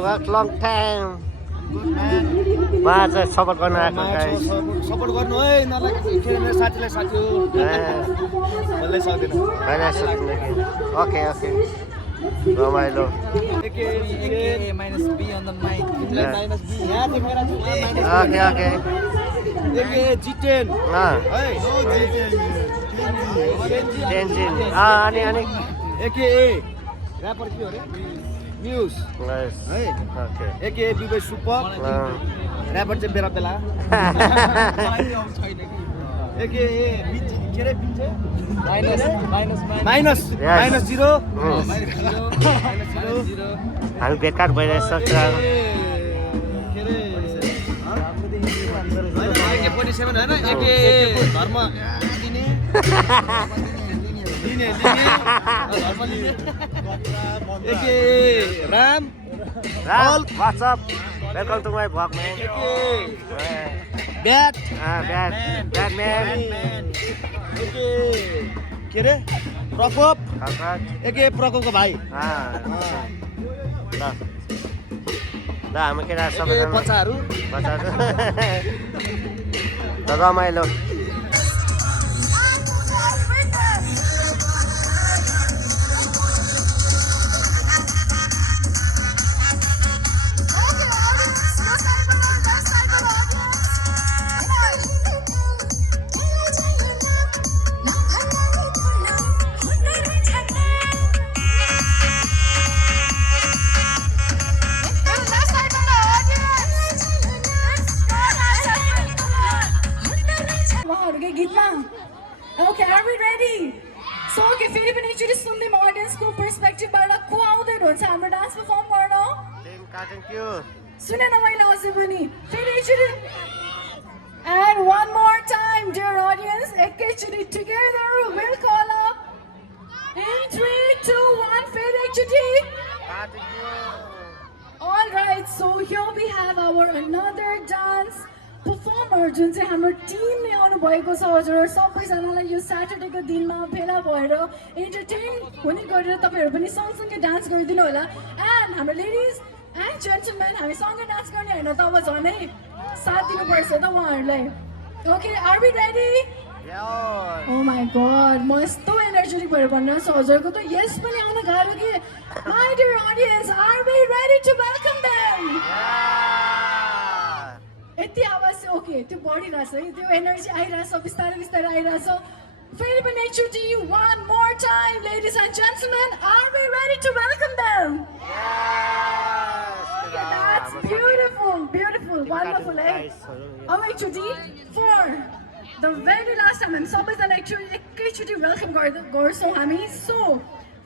long time. Mas support गर्न आएको guys. Support गर्नु है नलाई के मेरो साथीलाई साथी हो. मलाई सक्दैन. हैन सक्दैन कि. ओके. रमाइलो. एके minus b on the mic. minus b यहाँ देखेर छु minus. ओके. A K G10. है नो G10. टेन्जिन. अनि एके र्यापर के हो रे? न्यूज. नाइस. है ओके. एके बिबे सुपर. र्यापर चाहिँ बेला बेला. एके के रे पिन्छ? माइनस 0. हामी बेकार भइरहेछ के रे? एके 47 हैन एके धर्म दिने धर्म दिने एके Ram WhatsApp welcome to my blog man bat Batman एके के रे प्रकोप एके प्रकोपको भाइ ल हामी केटा सबै बच्चाहरू रमाइलो. Okay, are we ready? So, okay, फेरि पनि एकचोटि सुन्दैम ऑडियन्सको पर्सपेक्टिभबाट को आउँदैन हुन्छ हाम्रो डान्स परफर्म गर्न. टिम कार्टुन क्यू सुनेन मैले अझै पनि फेरि एकचोटि. And one more time, dear audience, एकैचोटि together we'll call up in 3, 2, 1 फेरि एकचोटि. All right, so here we have our another dance performer जुन चाहिँ हाम्रो टिमले आउनु भएको छ. हजुर सबैजनालाई यो स्याटरडेको दिनमा भेला भएर एन्टरटेन हुने गरेर तपाईँहरू पनि सँगसँगै डान्स गरिदिनु होला. एन्ड हाम्रो लेडिज एन्ड जेन्टलमेन हामी सँगै डान्स गर्ने होइन त अब झनै साथ दिनुपर्छ त उहाँहरूलाई. Okay, are we ready? Oh my god, म यस्तो एनर्जेटिक भएर भनिरहेको छु हजुरको त यस पनि आउन गाह्रो कि. My dear audience, are we ready to welcome them? यति आवाज ओके त्यो बढिरहेछ है, त्यो एनर्जी आइरहेछ, बिस्तारै बिस्तारै आइरहेछ. फेरि पनि एकचोटि one more time, ladies and gentlemen, are we ready to welcome them? Okay, that's beautiful, wonderful, eh? अब एकचोटि for the very last time हामी सबैजना एकैचोटि वेलकम गर्छौँ हामी. So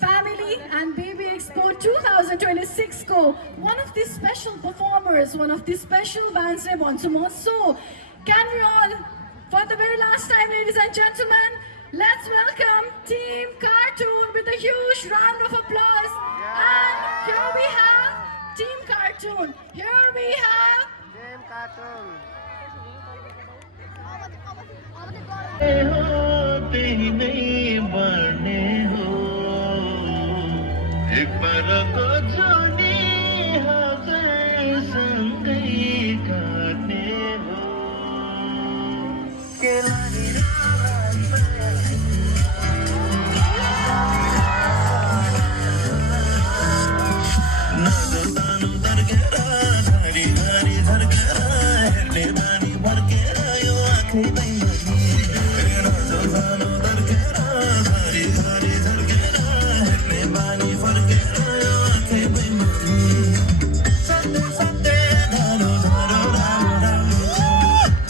Family and Baby Expo 2026 को one of the special performers, one of the special bands ne bhanchu ma. So can we all, for the very last time, ladies and gentlemen, let's welcome Team Cartoon with a huge round of applause. And here we have Team Cartoon. Here we have Team Cartoon. एक बारको जोडी हजुर सँगै काट्ने हो के लाने नजर तानु धर्केर धरी धरी धर्केर हेर्ने बानी फर्केर यो आँखै दैनी नजर तानु धर्केर धरी धरी धर्केर हेर्ने बानी फर्केर यो आँखै दैनी सधैँ सधैँ धारो धारो राम्रो राम्रो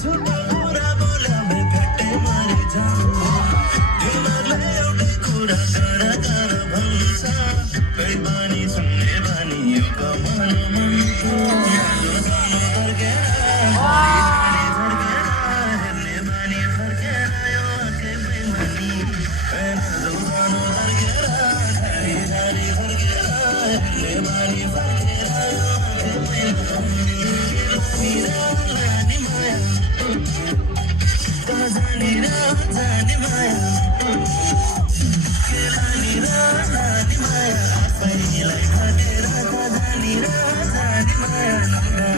झुटो कुरा बोलामे भेट्टे मरि जाऊ दिमागले एउटै कुरा गर गर भन्छ खै बानी सुन्ने बानी यो कमान मन यादो जानु धर्केर धरी धर्केर हेर्ने बानी फर्केर यो आँखै बेमानी नजर जानु धर्केर धरी धरी धर्केर हेर्ने बानी फर्केर यो आँखै बेमानी जानी माया जानी माया जानी माया आफैलाई घटेर जानी माया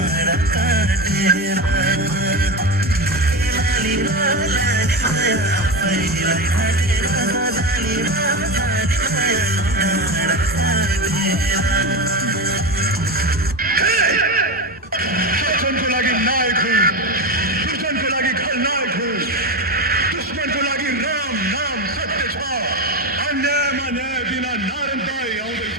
भाडा काटेर लाली लाली माया आफैलाई ढालेर जाली जाली माया भाडा काटेर दुश्मनको लागि नायक हुँ दुश्मनको लागि खलनायक हुँ दुश्मनको लागि राम नाम सत्य छ अन्यायमा न्याय दिन नारायण दाई आउँदैछ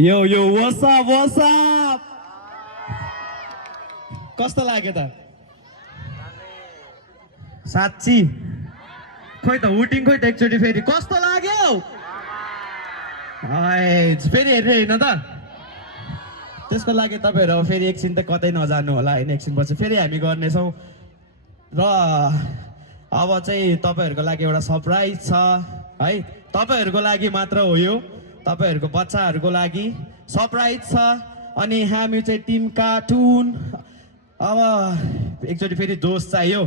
Yo, what's up, what's up? कस्तो लाग्यो त? साच्ची खोइ त हुटिङ खोइ त एकचोटि फेरि कस्तो लाग्यो? फेरि हेर्ने होइन त? त्यसको लागि तपाईँहरू अब फेरि एकछिन त कतै नजानु होला होइन एकछिन पछि फेरि हामी गर्नेछौँ र अब चाहिँ तपाईँहरूको लागि एउटा सरप्राइज छ है तपाईँहरूको लागि मात्र हो यो तपाईहरुको बच्चाहरुको लागि सरप्राइज छ अनि हामी चाहिँ टिम कार्टुन अब एकचोटि फेरि जोश चाहियो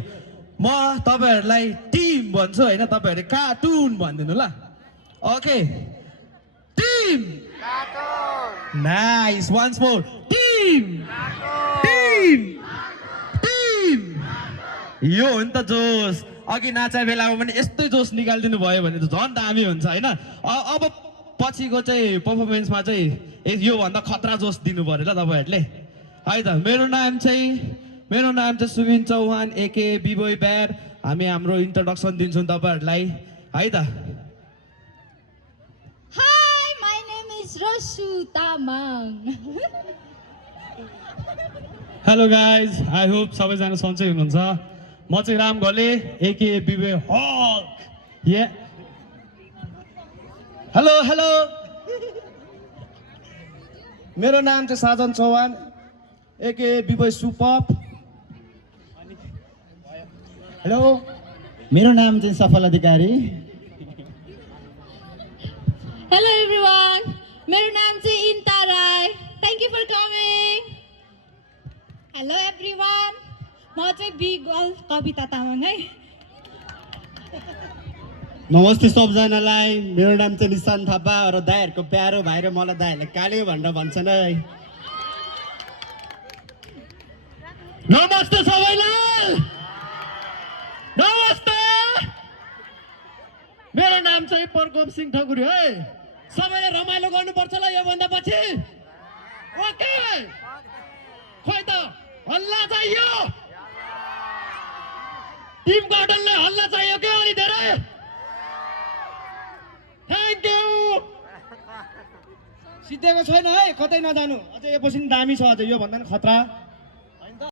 म तपाईहरुलाई टिम भन्छु हैन तपाईहरुले कार्टुन भन्दिनु ल okay team cartoon nice once more team cartoon team यो हो नि त जोश अघि नाचा बेलामा पनि यस्तै जोश निकाल्दिनु भयो भने त झन् दामी हुन्छ हैन अब पछिको चाहिँ परफर्मेन्समा चाहिँ यो भन्दा खतरा जोश दिनु पर्यो ल तपाईहरुले है त मेरो नाम चाहिँ सुबिन चौहान एके बिबोय ब्याड हामी हाम्रो इन्ट्रोडक्सन दिन्छौँ तपाईहरुलाई है त हाय माय नेम इज रसु Tamang hello guys I hope सबैजना सन्चै हुनुहुन्छ म चाहिँ राम घले एके बिबोय हल या हेलो हेलो मेरो नाम चाहिँ साजन चौहान एके बिबोय सुपप हेलो मेरो नाम चाहिँ सफल अधिकारी हेलो एभ्रीवन मेरो नाम चाहिँ Inta Rai thank you for coming hello everyone म चाहिँ बी गर्ल कविता तामाङ है नमस्ते सबजनालाई मेरो नाम चाहिँ निशान थापा र दाइहरुको प्यारो भाइ र मलाई दाइहरुले काले भनेर भन्छन् है नमस्ते सबैलाई नमस्ते मेरो नाम चाहिँ परगम सिंह ठकुरी है सबैले रमाइलो गर्नुपर्छ ल यो भन्दा पछि ओके खोइ त हल्ला चाहियो टिम गार्डनलाई हल्ला चाहियो के अनि धेरै सिद्धिएको छैन है, कतै नजानु। अझै यो पछि दामी छ, अझै यो भन्दा नि खतरा।